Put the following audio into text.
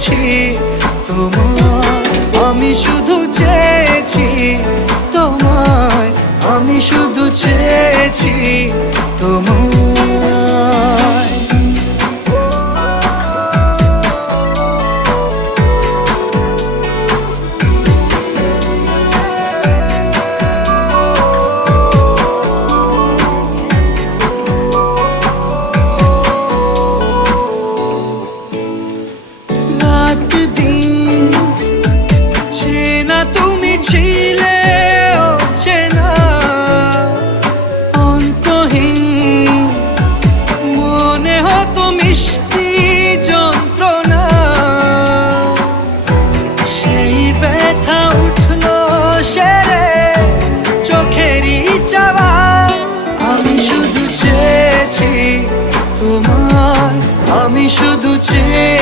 চেয়েছি তোমায়, আমি শুধু চেয়েছি তোমায়, আমি শুধু চেয়েছি তোমায়। রাত দিন চেনা তুমি ছিলে চেনা অন্তহীন, মনে হতো মিষ্টি যন্ত্রণা, সেই ব্যথা উঠলো সেরে চোখেরই চাওয়া। আমি শুধু চেয়েছি তোমার, আমি শুধু চেয়েছি